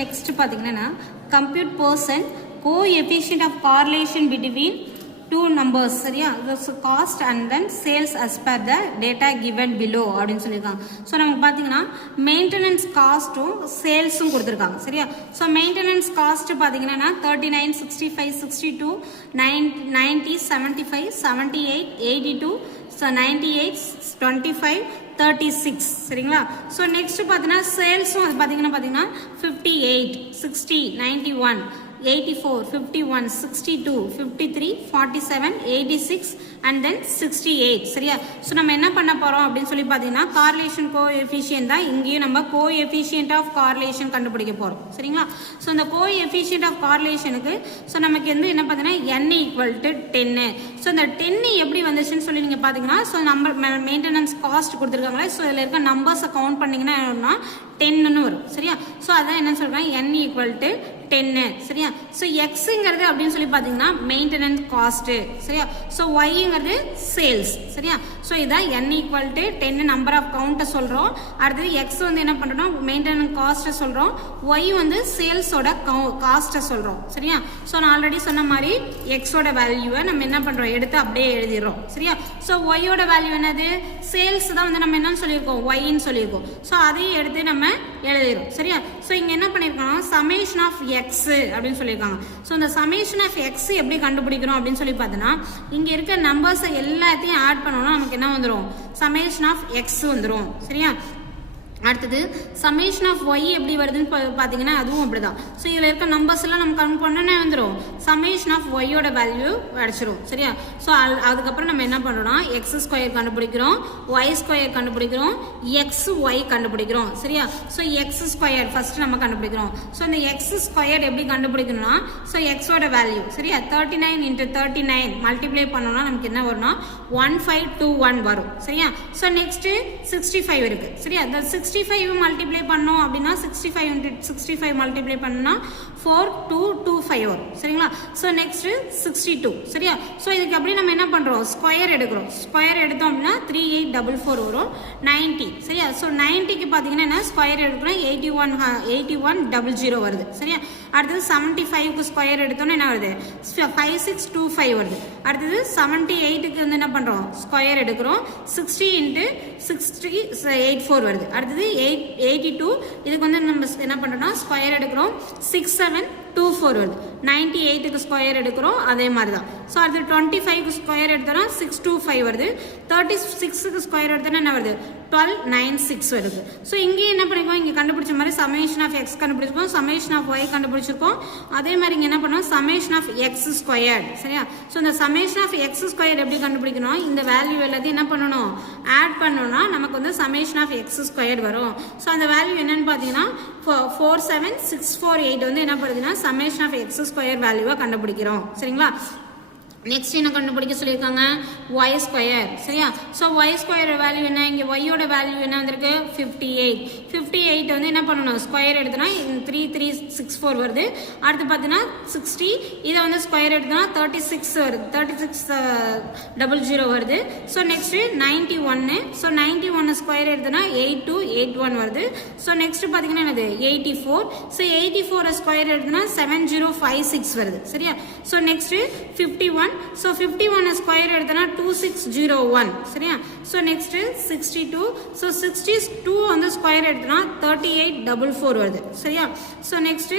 next பார்த்தீங்கன்னா compute percent coefficient of correlation between two numbers சரியா cost and then sales as per the data given below அப்படினு சொல்லிருக்காங்க so நமக்கு பாத்தீங்கன்னா maintenance காஸ்டும் சேல்ஸும் கொடுத்திருக்காங்க சரியா சோ மெயின்டனன்ஸ் காஸ்ட் பாத்தீங்கன்னா 39 65 62 90 75 78 82 so 98 25 36 சரிங்களா சோ நெக்ஸ்ட் பாத்தீங்கன்னா சேல்ஸும் பாத்தீங்கன்னா 58 60 91 84 51 62 53 47 86 and then 68 சரியா சோ நம்ம என்ன பண்ண போறோம் அப்படினு சொல்லி பாத்தீங்கன்னா correlation coefficient தான் இங்கேயும் நம்ம coefficient of correlation கண்டுபிடிக்க போறோம் சரிங்களா சோ அந்த coefficient of correlationக்கு சோ நமக்கு என்ன பாத்தீங்கன்னா n = 10 சோ இந்த 10 எப்படி வந்துச்சுன்னு சொல்லி நீங்க பாத்தீங்கன்னா சோ நம்பர் மெயின்டனன்ஸ் காஸ்ட் கொடுத்திருக்காங்களே சோ இதுல இருக்க நம்பர்ஸ் கவுண்ட் பண்ணீங்கன்னா 10 ன்னு வரும் சரியா சோ அதான் என்ன சொல்றாங்க n = 10 சரியா சோ x ங்கிறது அப்படினு சொல்லி பாத்தீங்கன்னா மெயின்டனன்ஸ் காஸ்ட் சரியா சோ y ங்கிறது சேல்ஸ் சரியா சோ இத n = 10 நம்பர் ஆஃப் கவுண்ட் சொல்றோம் அடுத்து x வந்து என்ன பண்றோம் மெயின்டனன்ஸ் காஸ்ட் சொல்றோம் y வந்து சேல்ஸோட காஸ்ட் சொல்றோம் சரியா சோ நான் ஆல்ரெடி சொன்ன மாதிரி x ஓட வேல்யூவை நம்ம என்ன பண்றோம் எடுத்து அப்படியே எழுதிறோம் சரியா சோ y ஓட வேல்யூ என்னது சேல்ஸ் தான் வந்து நம்ம என்னன்னு சொல்லிருக்கோம் y ன்னு சொல்லிருக்கோம் சோ அதையும் எடுத்து நம்ம எழுதிறோம் சரியா சோ இங்க என்ன பண்ணிருக்கோம் சமேஷன் ஆஃப் x அப்படினு சொல்லிருக்காங்க சோ இந்த சமேஷன் ஆஃப் x எப்படி கண்டுபிடிக்கணும் அப்படினு சொல்லி பார்த்தனா இங்க இருக்க நம்பர்ஸ் எல்லாத்தையும் ஆட் பண்ணனும்னா நமக்கு என்ன வந்துரும் சமேஷன் ஆஃப் x வந்துரும் சரியா அடுத்து சமேஷன் ஆஃப் y எப்படி வருதுன்னு பாத்தீங்கன்னா அதுவும் அப்படிதான் சோ இதுல இருக்க நம்பர்ஸ் எல்லாம் நம்ம கவுண்ட் பண்ணனே வந்துரும் சமேஷன் ஆஃப் y ஓட வேல்யூ அடிச்சிரும் சரியா சோ அதுக்கு அப்புறம் நம்ம என்ன பண்றோம்னா x2 கண்டுபிடிக்கிறோம் y2 கண்டுபிடிக்கிறோம் xy கண்டுபிடிக்கிறோம் சரியா சோ x2 ஃபர்ஸ்ட் நம்ம கண்டுபிடிக்கிறோம் சோ இந்த x2 எப்படி கண்டுபிடிக்கணும்னா சோ x ஓட வேல்யூ சரியா 39 * 39 மல்டிப்ளை பண்ணோம்னா நமக்கு என்ன வரும்னா 1521 வரும் சரியா சோ நெக்ஸ்ட் 65 இருக்கு சரியா அந்த 65 மல்டிப்ளை பண்ணோம் அப்படினா 65 * 65 மல்டிப்ளை பண்ணா 4225 வரும் சரிங்களா சோ நெக்ஸ்ட் 62 சரியா சோ இதுக்கு அப்படியே நம்ம என்ன பண்றோம் ஸ்கொயர் எடுக்கிறோம் ஸ்கொயர் எடுத்தோம் அப்படினா 3844 வரும் 90 சரியா சோ 90 க்கு பாத்தீங்கன்னா என்ன ஸ்கொயர் எடுக்கிறோம் 8100 வருது சரியா அடுத்து 75 க்கு ஸ்கொயர் எடுத்தோம்னா என்ன வருது 5625 வருது அடுத்து 78 க்கு வந்து என்ன பண்றோம் ஸ்கொயர் எடுக்கிறோம் 60 * 60 84 வருது அடுத்து 82 இதுக்கு வந்து நம்ம என்ன பண்றோம்னா ஸ்கொயர் எடுக்கிறோம் 6724 வருது 98 க்கு ஸ்கொயர் எடுக்கிறோம் அதே மாதிரி தான் சோ அடுத்து 25 க்கு ஸ்கொயர் எடுத்தோம்னா 625 வருது 36 க்கு ஸ்கொயர் எடுத்தோம்னா என்ன வருது 1296 வருது சோ இங்க என்ன பண்ணிருக்கோம் இங்க கண்டுபிடிச்ச மாதிரி சமேஷன் ஆஃப் x கண்டுபிடிச்சிருக்கோம் சமேஷன் ஆஃப் y கண்டுபிடிச்சிருக்கோம் அதே மாதிரி இங்க என்ன பண்ணோம் சமேஷன் ஆஃப் x2 சரியா சோ இந்த சமேஷன் ஆஃப் x2 எப்படி கண்டுபிடிக்கணும் இந்த வேல்யூ எல்லாத்தையும் என்ன பண்ணனும் ஆட் பண்ணனும்னா நமக்கு வந்து சமேஷன் ஆஃப் x2 வரும் சோ அந்த வேல்யூ என்னன்னு பாத்தீங்கன்னா 47648 வந்து என்ன பண்ணுதுன்னா சமேஷன் ஆஃப் x2 வேல்யூவை கண்டுபிடிக்கிறோம் சரிங்களா நெக்ஸ்ட் என்ன கண்டுபிடிக்க சொல்லிருக்காங்க y2 சரியா சோ y2 வேல்யூ என்ன இங்க y ஓட வேல்யூ என்ன வந்திருக்கு 58 வந்து என்ன பண்ணனும் ஸ்கொயர் எடுத்தனா 3364 வருது அடுத்து பாத்தீங்கன்னா 60 இத வந்து ஸ்கொயர் எடுத்தனா 36 வருது 3600 வருது சோ நெக்ஸ்ட் 91 சோ 91 ஸ்கொயர் எடுத்தனா 8281 வருது சோ நெக்ஸ்ட் பாத்தீங்கன்னா என்னது 84 சோ 84 ஸ்கொயர் எடுத்தனா 7056 வருது சரியா சோ நெக்ஸ்ட் 51 so 51 ஸ்கொயர் எடுத்தனா 2601 சரியா so next 62 so 62 வந்து ஸ்கொயர் எடுத்தனா 3844 வருது சரியா so next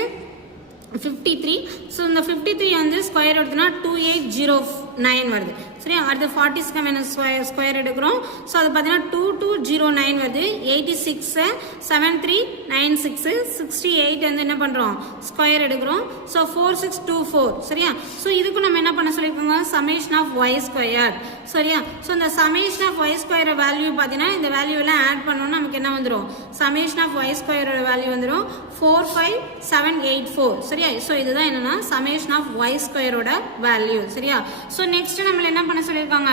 53 so இந்த 53 வந்து ஸ்கொயர் எடுத்தனா 2809 வருது சரியா அடுத்து 47 ஸ்கொயர் எடுக்கிறோம் சோ அது பாத்தீங்கன்னா 2209 வருது 86 7396 68 வந்து என்ன பண்றோம் ஸ்கொயர் எடுக்கிறோம் சோ 4624 சரியா சோ இதுக்கு நம்ம என்ன பண்ண சொல்லிருக்காங்க சமேஷன் ஆஃப் y2 சரியா சோ இந்த சமேஷன் ஆஃப் y2 வேல்யூ பாத்தீங்கன்னா இந்த வேல்யூ எல்லாம் ஆட் பண்ணோம்னா நமக்கு என்ன வந்துரும் சமேஷன் ஆஃப் y2 ஓட வேல்யூ வந்துரும் 45784 சரியா சோ இதுதான் என்னன்னா சமேஷன் ஆஃப் y2 ஓட வேல்யூ சரியா சோ நெக்ஸ்ட் நம்ம என்ன பண்ண சொல்லிருக்காங்க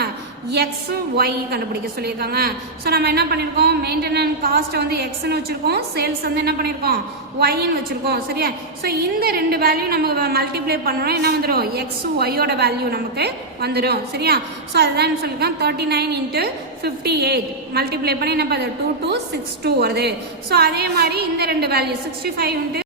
x y கண்டுபிடிக்க சொல்லிருக்காங்க சோ நம்ம என்ன பண்ணிருக்கோம் மெயின்டனன்ஸ் காஸ்ட் வந்து x ன்னு வச்சிருக்கோம் சேல்ஸ் வந்து என்ன பண்ணிருக்கோம் y ன்னு வச்சிருக்கோம் சரியா சோ இந்த ரெண்டு வேல்யூ நம்ம மல்டிப்ளை பண்ணனும் என்ன வந்துரும் x y ஓட வேல்யூ நமக்கு வந்துரும் சரியா சோ அதான் சொல்லிருக்கேன் 39 * 58 மல்டிப்ளை பண்ணி என்ன பண்ணுது 2262 வருது சோ அதே மாதிரி இந்த ரெண்டு வேல்யூ 65